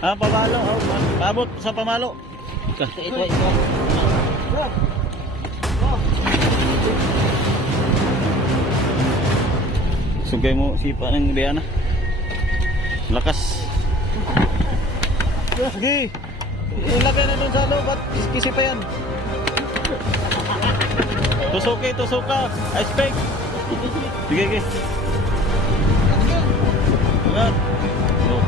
Ah, pamalo. Oh, abot sa pamalo. Ito. Sugay mo sipa ng Diana. Lakas. Sige. Ilagay na dun sa loob at kisi pa yan. Tusok ka. Ice pick. Sige, sige. Agad. Oh.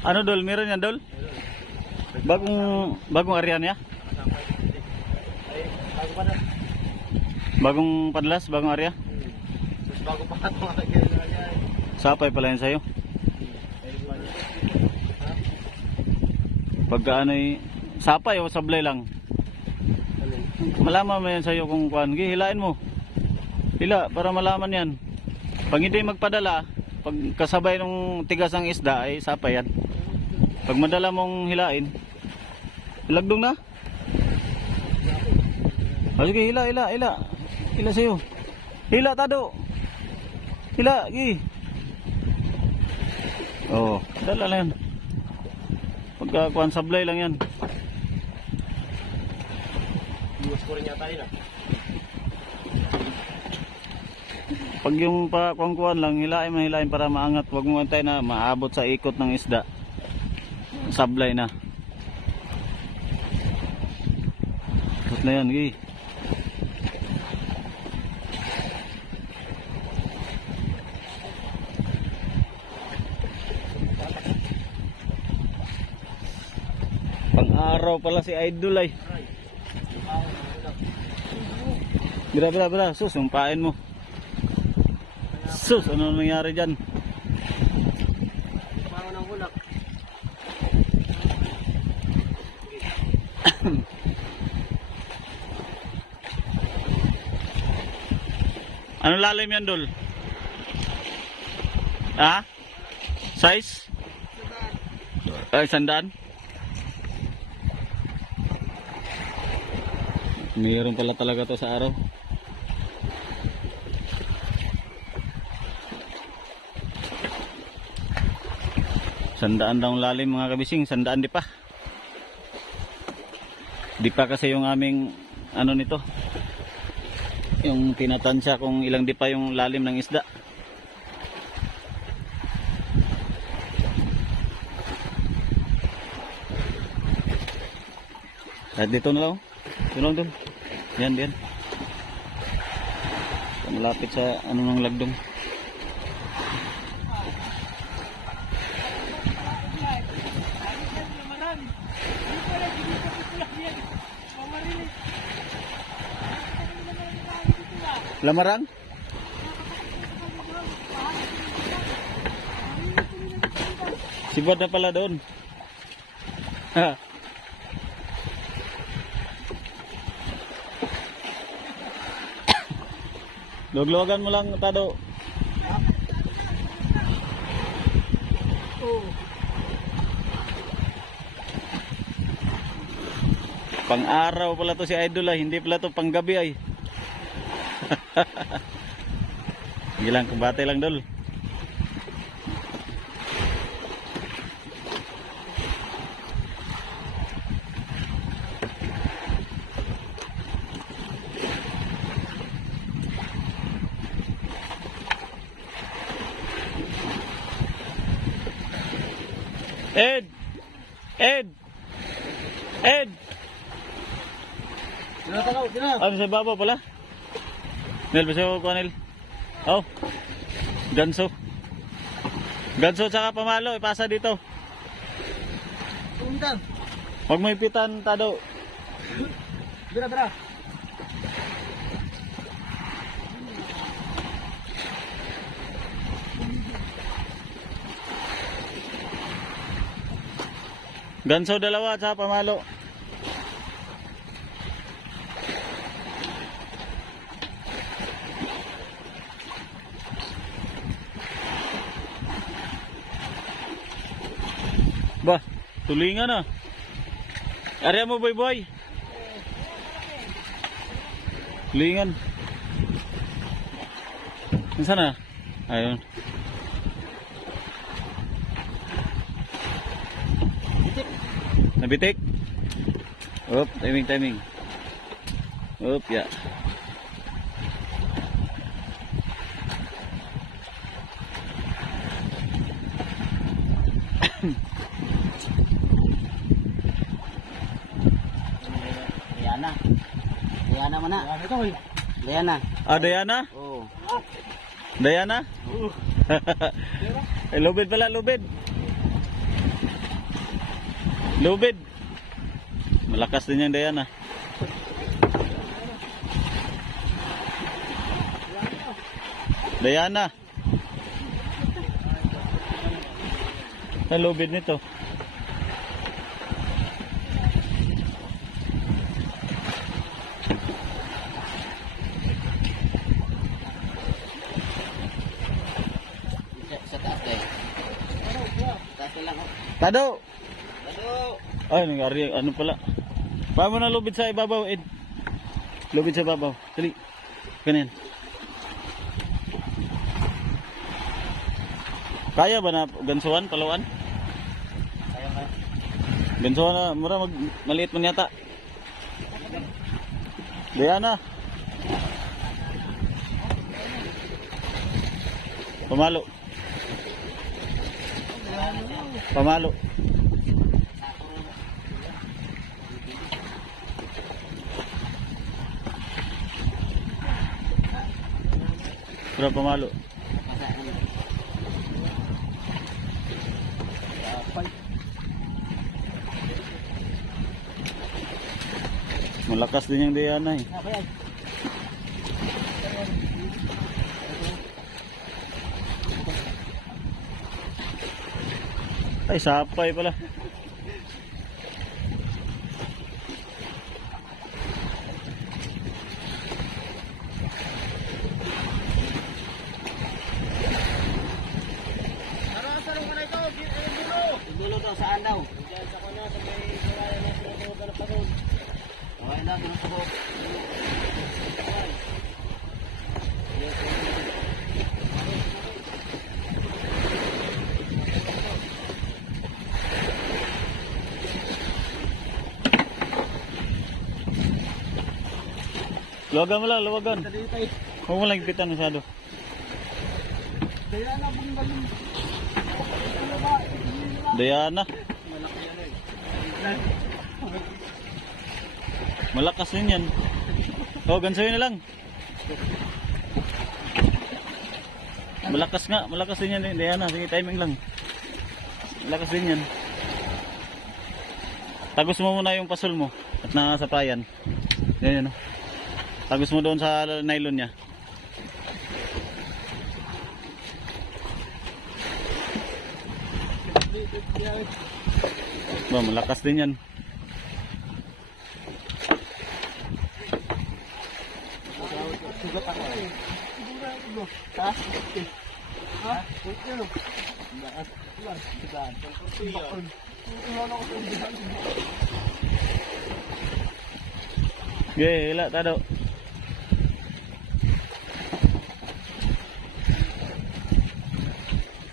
Ano Dol? Meron yan Dol? Bagong area niya? Bagong padlas, bagong area? Bago pa ito. Sapay pala yan sa'yo? Pagka ano sapay o sablay lang? Malaman mo yan sa'yo kung kuhan. Hilain mo. Hila para malaman yan. Pag hindi magpadala, pag kasabay ng tigas ng isda ay sapay yan. Pag madala mong hilain, ilagdong na. Sige, hila. Hila sa'yo. Hila, Tado. Hila, gi. Oh, dala lang yan. Pagka kuhan sablay lang yan. Iwas ko rin yata yun ah. Pag yung kuhan lang, hilain para maangat. Huwag mo antay na maabot sa ikot ng isda. Sablay na. Ikot na yan, gi. Pang-araw pala si Idol ay. Bira. Sus, umpain mo. Sus, ano nangyari dyan? Pangon ng hulak. Ano lalim yan, Dol? Ha? Size? Ay, 100? Mayroon pala talaga to sa araw. Sandaan daw lalim mga kabising, sandaan di pa. Di pa kasi yung aming ano nito. Yung tinatansya kung ilang di pa yung lalim ng isda. At dito na lang. Tulong dun. Yan. Malapit sa ano ng lagdong. Lamarang? Sibad na pala doon. Ha. Luglogan mo lang, Tado. Pang-araw pala to si Idol ay, hindi pala to pang-gabi ay. Sige lang, kumbate lang Dol. Ed! Sino? Ay, sa baba pala. Nel, basta ko Nel. Oh. Ganso tsaka pamalo, ipasa dito. Pumunta. Huwag mo ipitan, Tado. Bira. Ganso dalawa tsaka pamalo. Ba, tulingan na. Area mo boy boy. Tulingan. Nasaan na? Ayun. Nabitik. Up, timing. Up, ya. Diana. Diana mana? Ito eh. Diana. Ah, Diana? Oh. Diana? Lubid pala, lubid. Lubid. Malakas din yan, Diana. Diana. Ang lubid nito. Sa taas eh. Taas lang oh. Tado! Tado! Ay, nangyari, ano pala. Paano na lubid sa ibabaw, Ed? Lubid sa ibabaw. Dali. Ganyan. Kaya ba na gansuan, palawan? Kaya ba? Gansuan na, mura maliit man yata. Diana. Pamalo. Pamalo. Pura pamalo. Malakas din yung Diana eh. Ay, sapay pala. Dulo daw saan daw? Diyan sa kuno sa may kaya na sinusubo na pagod. Okay na, sinusubo. Luwagan mo lang, luwagan. Huwag mo lang ipitan masyado. Diana. Malakas din yan. Oh, gansoy na lang. Malakas din yan Diana. Sige, timing lang. Malakas din yan. Tagos mo muna yung pasol mo at nakasapayan. Yan yun. Tagos mo doon sa nylon niya. Ba, malakas din yan. Sugat ako. Ha? Ha? Okay, hila, tado.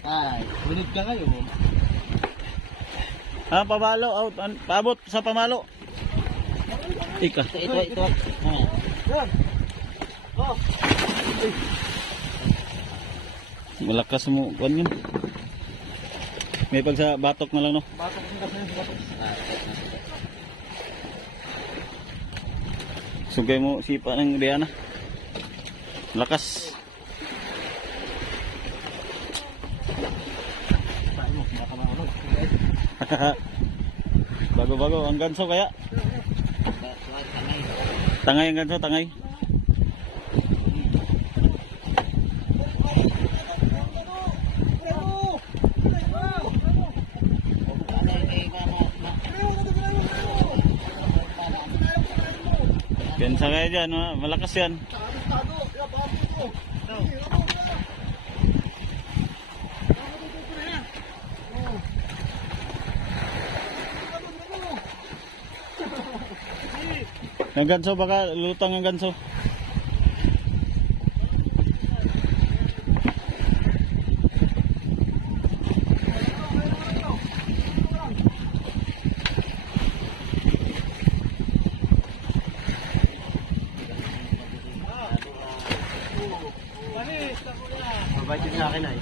Ay, bunod ka kayo. Ah, pamalo, out. Paabot sa pamalo. Ika. Ito. Yan. Oh. Malakas mo, kuan yun. May pag sa batok na lang, no? Batok kasi batok. Sugay mo sipa ng Diana. Lakas. Bago-bago ang ganso kaya. Tangay ang ganso, tangay. Gansa kaya dyan, malakas yan. Ng ganso baka lutang ang ganso. Mabait din sa akin ay.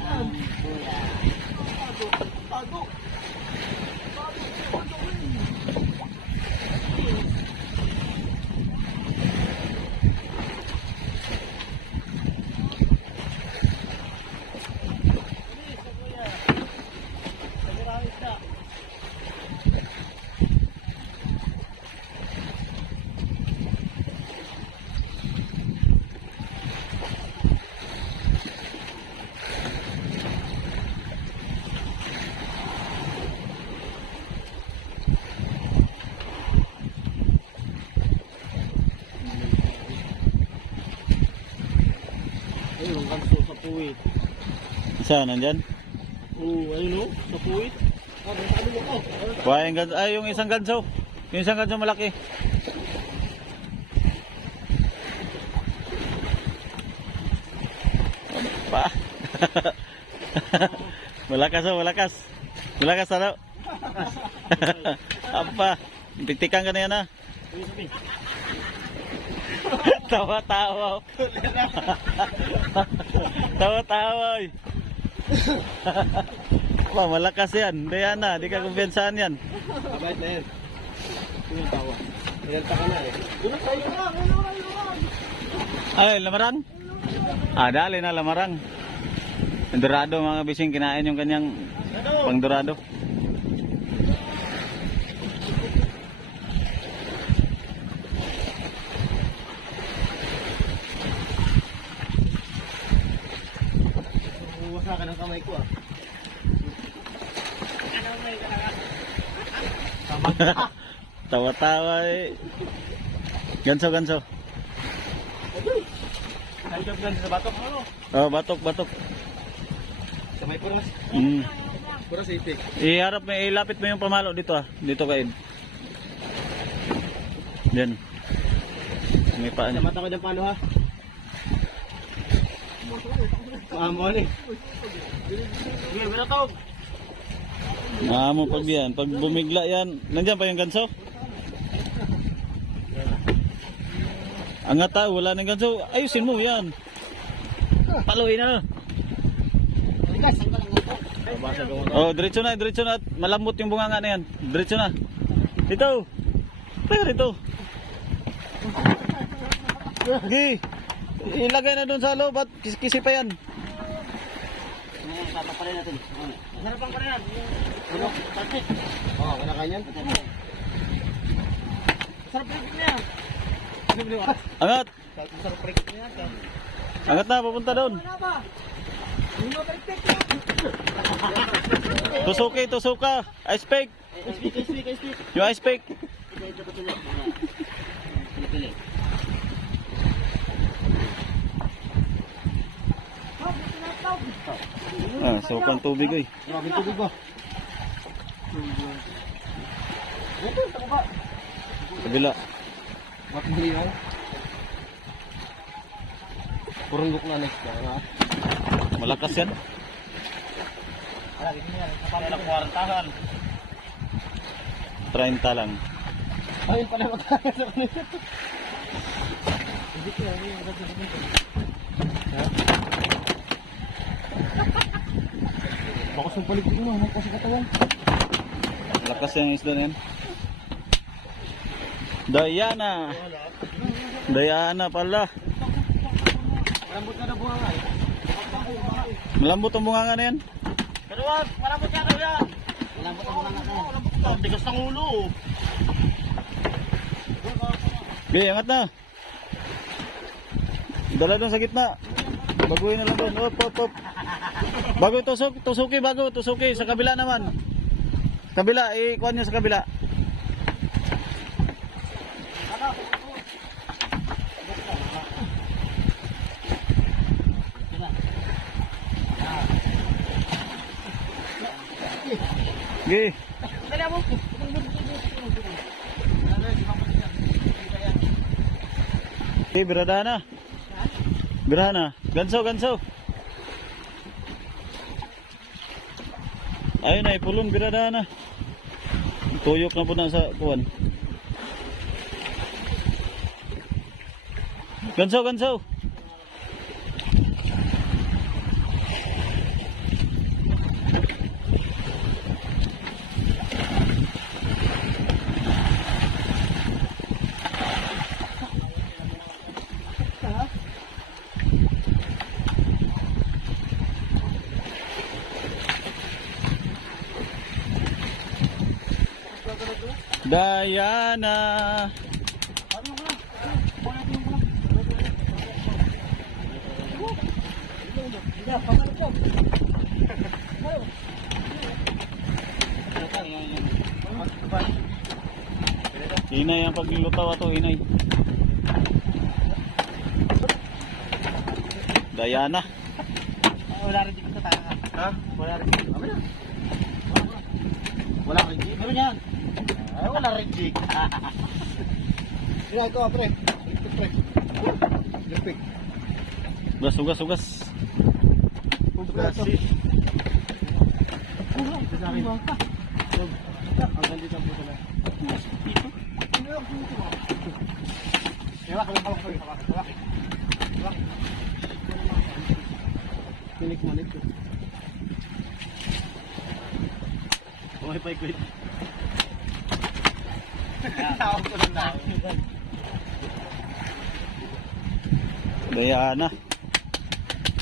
Ayun, kanso sa puwit. Saan nandyan? Oo, ayun o, sa puwit. Ano mo ko? Kuha yung ganso. Ay, yung isang ganso. Yung isang ganso malaki. Pa. Malakas oh, malakas. Malakas ano? Apa? Tiktikan ka na yan ah. Tawa-tawa. Tawa-tawa. Wah, malakas yan. Diana, di ka kumpiyansahan yan. Mabait na yan. Sino yung tawa? Nilanta ka na eh. Doon tayo na, Ay, lamarang? Ah, dali na lamarang. Ang dorado mga bising kinain yung kanyang pang dorado. Uwas na ka ng kamay ko ah. Tawa-tawa eh. Ganso, ganso. High gan sa batok. Ano? Oh, batok, batok. Sa may purmas. Pura city. Iharap mo, ilapit mo yung pamalo dito ah. Dito ka Ed. Diyan. May paan. Sa mata ko dyan paano ha? Maamon eh. Sige, binatog. Mo pag yan. Pag bumigla yan. Nandiyan pa yung ganso? Angat ah, wala nang ganso. Ayusin mo yan. Paluin na. Oh, diretso na, diretso na. Malambot yung bunganga na yan. Diretso na. Dito. Teka dito. Okay. Ilagay na doon sa loob at kisi pa yan. Tatapalin natin. Harapan pa na yan. Ano? Pansit. Oo, kanakanyan. Sarap rin na yan. Angat. Sarap rin na yan. Angat na, papunta doon. Tusuki, tusuka. Ice pick. Yung ice pick. Ah, sukang tubig oy. Grabe tubig ba? Ito, tako ba? Kabila. Bakit hindi yun? Purunggok na next na. Malakas yan. Wala, ito yan. Kapag na kwartahan. 30 lang. Ayun pala magkakaroon sa kanila. Hindi ko yan. Bakas ng paligid mo. Ano kasi katawan? Malakas yung isda na yan. Diana. Diana pala. Malambot ka na buha nga eh. Malambot ang bunganga na yan. Pero wag, malambot ka na yan. Malambot ang buha nga na. Ang tigas ng ulo. Okay, angat na. Dala doon sa gitna. Baguhin na lang doon. Op, op, op. Bago tusok, tusuki bago, tusuki. Sa kabila naman. Kabila, ikuha nyo sa kabila. Okay. Dali mo. Okay, biradana. Birana. Ganso, ganso. Ayun ay pulon, biradana. Tuyok na po na sa kuwan. Ganso, ganso. Diana. Hinay ang paglilutaw ato, hinay. Diana. Wala rin dito tayo. Ha? Wala rin dito. Wala rin dito. Ano yan? Ay, wala rin dito. Ito, pre. Ito, pre. Lipik. Ugas, ugas, ugas. Ugas. Ito sa akin. Hanggang dito ang puto na. Dito? Hawak, hawak, hawak, hawak. Hawak. Kinik-manik ko. Okay pa ikulit. Tawag ko lang na. Diana.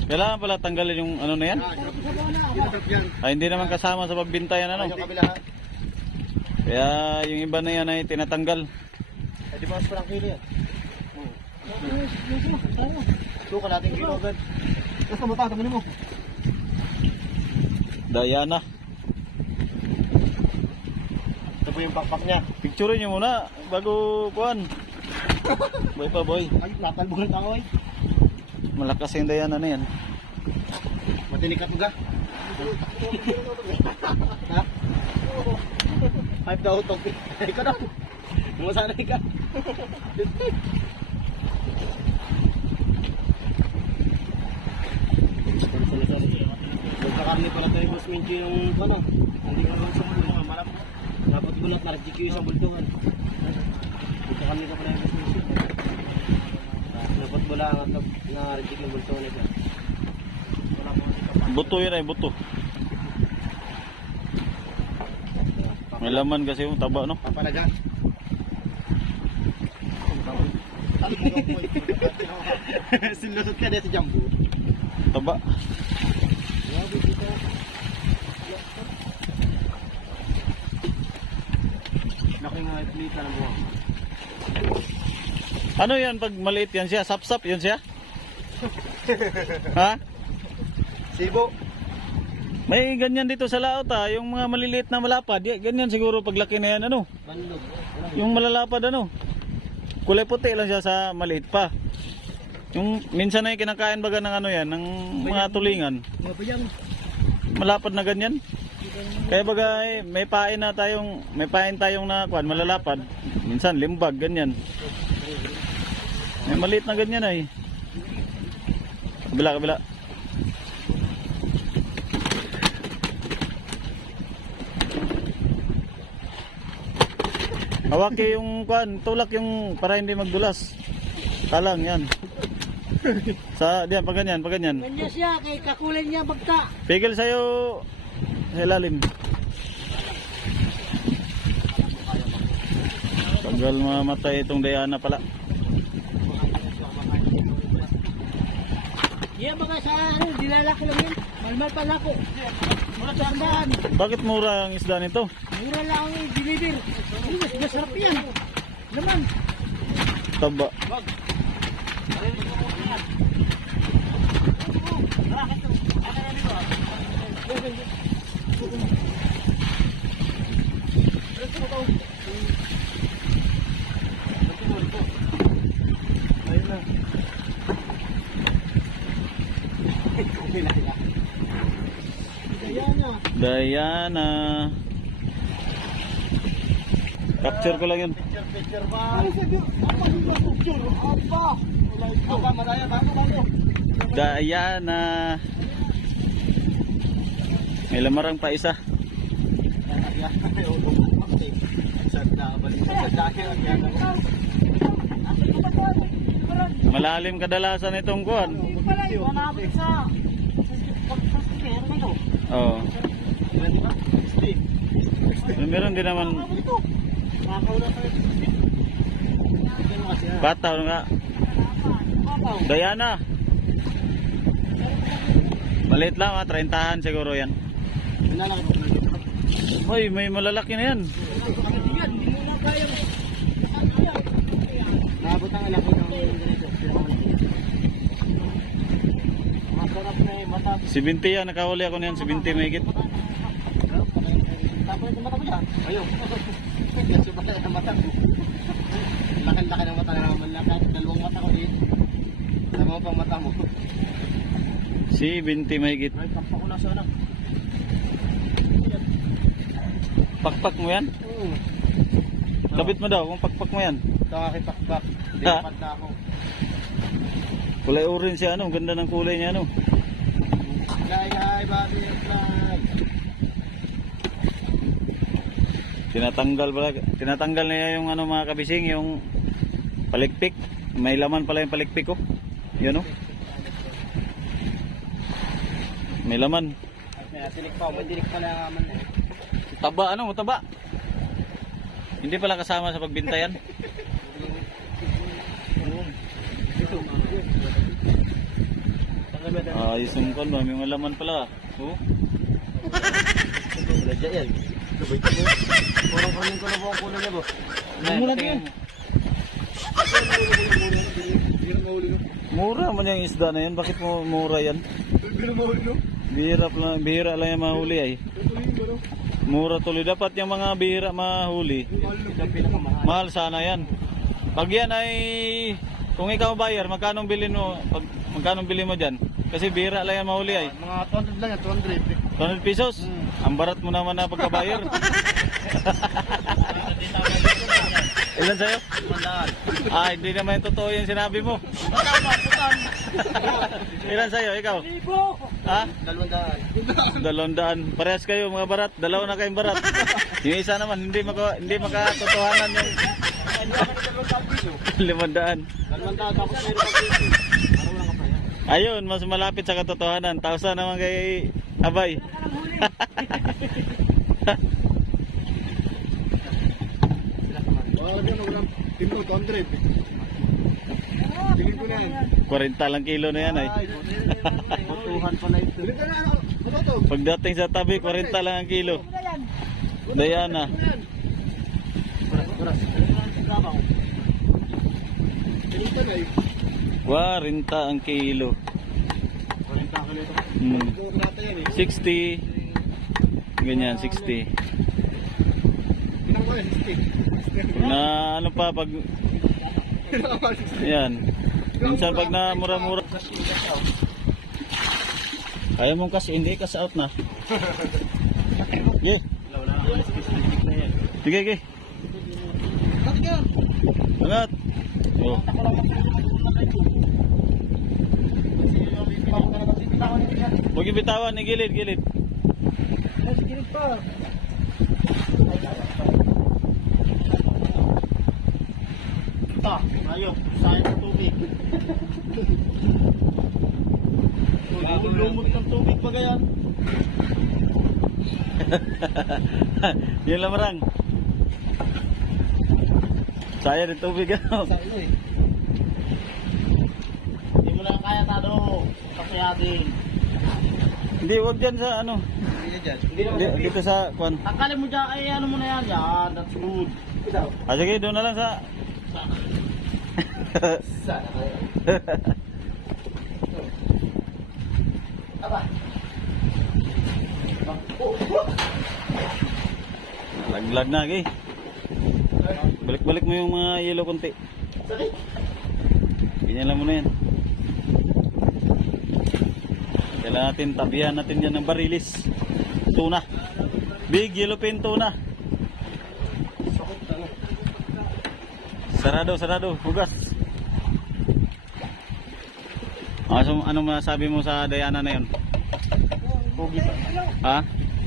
Kailangan pala tanggalin yung ano na yan? Ay, hindi naman kasama sa pagbintayan ano. Kaya yung iba na yan ay tinatanggal. Ay, di ba mas parang kilo yan? Suka natin kilo agad. Basta mo pa, tanggalin mo. Diana. Ito po yung pakpak niya. Picturein nyo muna bago kuhan. Boy pa boy. Ay, natalbog ng tao eh. Malakas yung Diana na yan. Matinikat mo ga? Ha? 5 daw utog. Ikaw daw. Masanay ka. Magkakarni pala tayo Boss Minchi yung ano. Hindi ka naman sa mundo mga malap. Dapat gulak na RGQ isang bultungan. Magkakarni ka pala yung Boss Minchi. Dapat bulang at na RGQ yung bultungan na dyan. Wala mo Buto yun ay buto. May laman kasi yung taba no. papalaga. Sinusot ka dito sa jambu. Taba. Naking plita ng buwang. Ano yan pag maliit yan siya? Sap-sap yun siya? Ha? Sibo. May ganyan dito sa laot ha. Yung mga maliliit na malapad. Ganyan siguro paglaki na yan ano. Bandog. Yung malalapad ano. Kulay puti lang siya sa maliit pa. Yung minsan ay kinakain baga ng ano yan, ng mga tulingan. Mga bayang. Malapad na ganyan. Kaya baga may pain tayong na kuan malalapad. Minsan limbag ganyan. May maliit na ganyan ay. Kabila, kabila. Hawaki yung kuan, tulak yung para hindi magdulas. Talang yan. Sa diyan pag ganyan, pag ganyan. Ganyan siya, kay kakulay niya bagta. Pigil sa'yo sa ilalim. Tagal mamatay itong Diana pala. Iya baka sa ano, dilalaki lang yun. Malmal pa lako. Mga tandaan. Bakit mura ang isda nito? Mura lang ang deliver. Mas masarap yan. Naman. Taba. Ayun na. Diana. Capture ko lang yun. Picture ba? Ano sa picture? Apa? Baba, madaya, bago. Daya na. May lamarang pa isa. Malalim kadalasan itong kuwan. Oo. Meron din naman bataw nga. Dayana. Maliit lang, 30-han siguro yan. Hoy, may malalaki na yan. Nabot ang alaki ng ganito. Masarap na yung mata. 70 yan, nakahuli ako niyan, 70 may higit. Tapos yung mata ko dyan. Ayun. Nasubata yung mata. Laki-laki ng mata na naman. Dalawang mata ko din. Tama pang mata mo. 70 may higit. Ay, pakpak ko na sana. Pakpak mo yan? Oo. Labit mo daw kung pakpak mo yan. Ito aking pakpak. Ha? Lipat na ako. Kulay orange siya, ano? Ganda ng kulay niya, ano? Hi, Bobby and Flag. Tinatanggal niya yung ano mga kabising, yung palikpik. May laman pala yung palikpik ko. Yan oh. May laman. May tinik pa, may tinik pala ang aman eh. Taba, ano? Taba. Hindi pala kasama sa pagbintayan. Ayos yung kon, may mga laman pala. Oh. Ladya yan. Kurang kunin ko na po ang kunin niya, bo. Mo lagi yan. Mura man yung isda na yan. Bakit mo mura yan? Bihira lang yung mahuli ay. Mura tuloy. Dapat yung mga bihira mahuli. Mahal sana yan. Pag yan ay, kung ikaw bayar, magkano bilhin mo? Magkano bilhin mo dyan? Kasi bihira lang yung mahuli ay. Mga 200 lang yan, 200. 200 pesos? Ang barat mo naman na pagkabayar. Ilan sa'yo? Ah, hindi naman yung totoo yung sinabi mo. Ilan sa'yo? Ikaw? Ha? 200. Parehas kayo mga barat. Dalawa na kayong barat. Yung isa naman, hindi makatotohanan yung 500. 200 tapos mayroon pa piso. Parang lang kapaya. Ayun, mas malapit sa katotohanan. 1,000 naman kay Abay. Timo 200. Tingin ko na yan. 40 lang kilo na yan ay. Butuhan pala ito. Pagdating sa tabi, 40 lang ang kilo. Dayana. Kuras. 40 ang kilo. 60. Ganyan, 60. Na ano pa pag yan. Minsan pag na mura-mura. Ayaw mong kasi, hindi kasi out na. Yeah. Sige, sige. Angat. Oh. Huwag yung bitawan, gilid, gilid. Gilid pa. Ayun, sayang ng tubig. Lumot ng tubig pa gayan. Yung lamarang. Sayang ng tubig ano. Sayang eh. Hindi mo na kaya tado. Kapayatin. Hindi, wag dyan sa ano. Hindi dyan. Dito sa kwan. Akala mo dyan, ay ano mo na yan. Yan, that's good. Ah, sige, doon na lang sa... Sana kayo. Aba. Laglag na, okay? Balik-balik mo yung mga yellow konti. Ganyan lang muna yan. Kailangan natin, tabihan natin yan ng barilis. Tuna. Big yellowfin tuna. Sarado, sarado. Hugas. So, anong masabi mo sa Diana na yun? Pogi pa. Ha?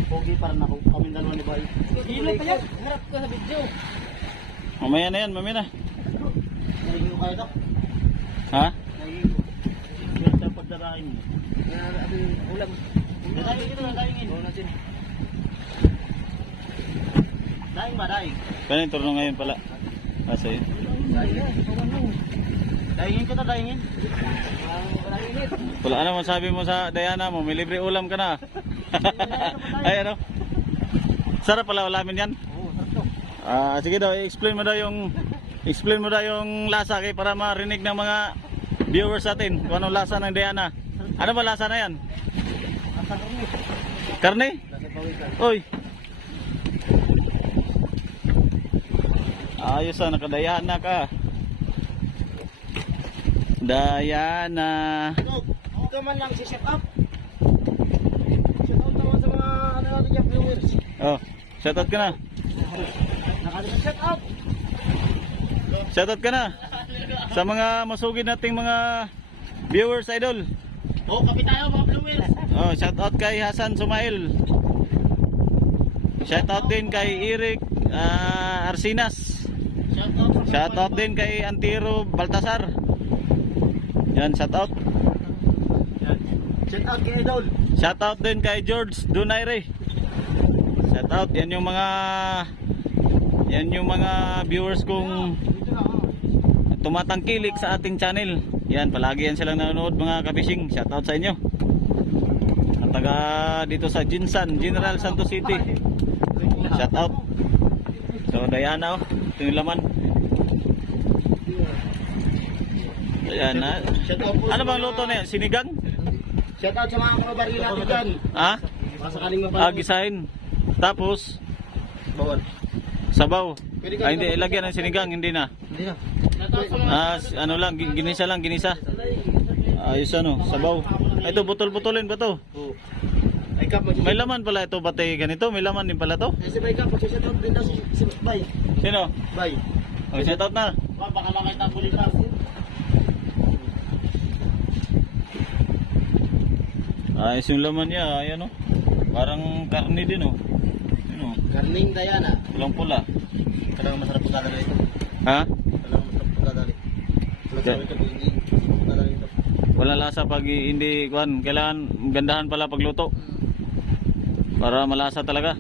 Pogi pa rin ako. Kami dalawa ni Bay. Hilo pa yan. Harap ka sa video. Mamaya na yan, mamaya na. Naging ko kayo to. Ha? Naging ko. Yung dapat darahin mo. Ulam. Darahin ito, darahin. Oo natin. Daing ba, daing? Kaya turno ngayon pala. Sa'yo. Daingin ka na, daingin. Wala ano masabi mo sa Diana mo, may libre ulam ka na. Ay ano? Sarap pala ulamin yan. Oo, sarap to. Sige daw, explain mo daw yung lasa kay para marinig ng mga viewers natin kung anong lasa ng Diana. Ano ba lasa na yan? Asal kami. Karne? Lasa pawikan. Oy. Ayos na, nakadayana ka. Diana. Ikaw man lang si set up. Set up naman sa mga ano natin yung viewers. Oh, shoutout ka na. Nakalimutan set up. Shoutout ka na. Sa mga masugid nating mga viewers, idol. Oo, kapit tayo mga viewers. Oh, shoutout kay Hasan Sumail. Shoutout din kay Eric Arsinas. Shoutout din kay Antiro Baltasar. Yan, shoutout. Set up kay Idol. Shoutout din kay George Donaire. Shoutout, yan yung mga viewers kong tumatangkilik sa ating channel. Yan, palagi yan silang nanonood mga kabising. Shoutout sa inyo. At taga dito sa Jinsan, General Santos City. Shoutout. So Diana, ito yung laman. Diana. Ano bang luto na yan? Sinigang? Shout out sa mga kumabaril natin dyan. Ha? Baka sakaling mabaril. Gisahin. Tapos Bawal. sabaw. Hindi, ilagyan ng sinigang, hindi na. Hindi na. Ano lang, ginisa lang, ginisa. Ayos ano, sabaw. Ito, butol-butulin ba to? Oo. Ay kap, May laman pala ito, pati ganito, may laman din pala to. Si Bay kap, mag-shout out din daw si Bay. Sino? Bay. Oh, shout out na. Baka lang kayo tapulin ka. Ayos yung laman niya, ayan o. Parang karne din o. Ano, Karning Diana. pulang pula. Talagang masarap po dadali ito. Ha? Talagang masarap po dadali. Wala Okay. sabi ito po, hindi dadali ito. Wala lasa pag hindi, kuhan, kailangan gandahan pala pagluto. Para malasa talaga.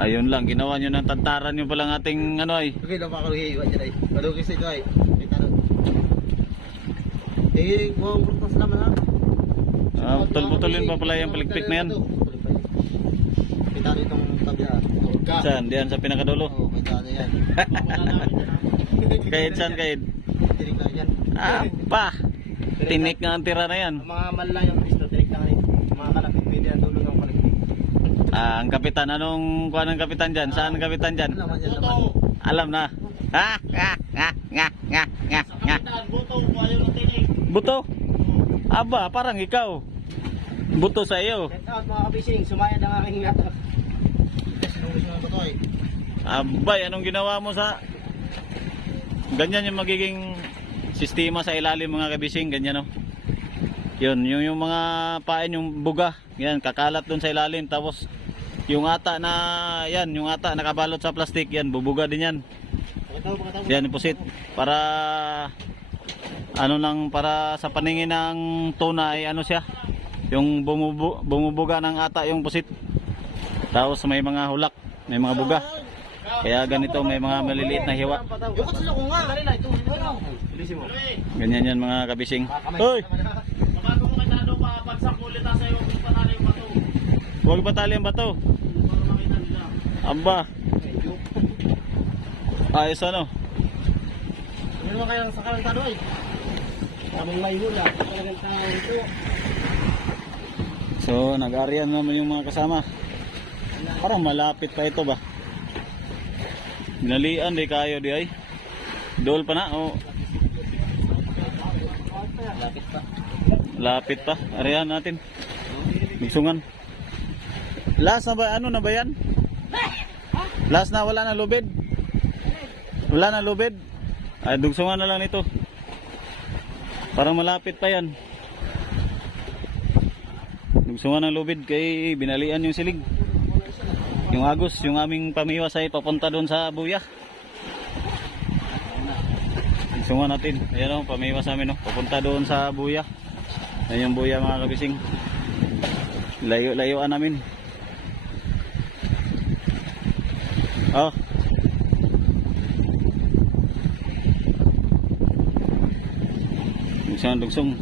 Ayun lang, ginawa nyo ng tantaran nyo palang ating ano ay. Okay, lang makaluhi iwan dyan ay. Malugis ito ay. May tanong. Mukhang prutas naman ha. Butol-butulin pa pala yung paligpik na yan. Kita itong tabi ha. Saan? Diyan sa pinakadulo. Oo, may tano yan. Kahit saan kahit? Tinig lang yan. Pa! Tinik nga ang tira na yan. Ang mga malalayang Kristo, tinig lang yan. Mga kalapit pwede ang dulo ng paligpik. Ang kapitan, anong kuha ng kapitan dyan? Saan ang kapitan dyan? Alam yan naman. Alam na. Ha? Buto, ayaw ng tinig. Buto? Aba, parang ikaw. Buto sa iyo. Check out mga kabising, sumayad ang aking ingatan. Sinungis mo ang buto ay. Abay, anong ginawa mo sa... Ganyan yung magiging sistema sa ilalim mga kabising, ganyan o. Yun, yung mga pain, yung buga. Yan, kakalat dun sa ilalim. Tapos, yung ata na, yan, yung ata nakabalot sa plastic, yan, bubuga din yan. Pakataw. Yan, pusit. Para, ano nang, para sa paningin ng tuna ay ano siya. Yung bumubuga ng ata yung pusit. Tapos may mga hulak, may mga buga. Kaya ganito, may mga maliliit na hiwa. Yung sila ko nga. Dali na, ito. Bilisin mo. Ganyan yan mga kabising. Hoy! Bago mo kitado pa, pagsakulit sa iyo, kung patali yung bato. Huwag patali ang bato. Para makita nila. Aba, ayos ano. Ano naman kaya sa kalentado ay? Tamang may hula. Talagang tao ito. So, nag-arian naman yung mga kasama. Parang malapit pa ito ba? Ginalian di kayo di ay. Dol pa na o. Lapit pa. Lapit pa. Arian natin. Bigsungan. Last na ba? Ano na ba yan? Last na, wala na lubid. Wala na lubid. Ay, dugsungan na lang ito. Parang malapit pa yan. Nagsungan ng lubid kay binalian yung silig. Yung agos, yung aming pamiwas ay papunta doon sa buya. Nagsungan natin. Ayan o, pamiwas namin o. Papunta doon sa buya. Ayan yung buya mga kabising. Layo-layuan namin. Oh. Dugsong.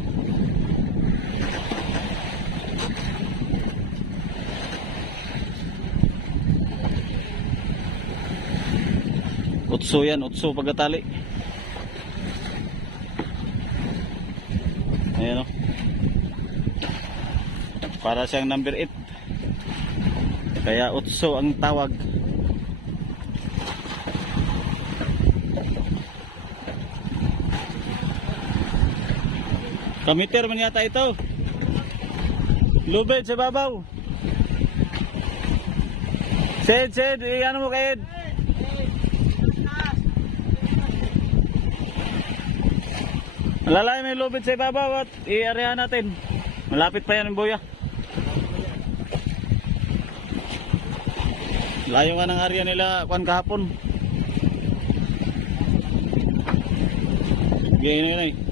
Utso yan, utso pagkatali. Ayan o. Para siyang number 8. Kaya utso ang tawag. Kamiter man yata ito. Lubid sa babaw. Sed, ano mo kayo? Malalay may lubid sa babaw at i-arehan natin. Malapit pa yan ang buya. Layo nga ng area nila kuan kahapon. Ganyan na yun eh.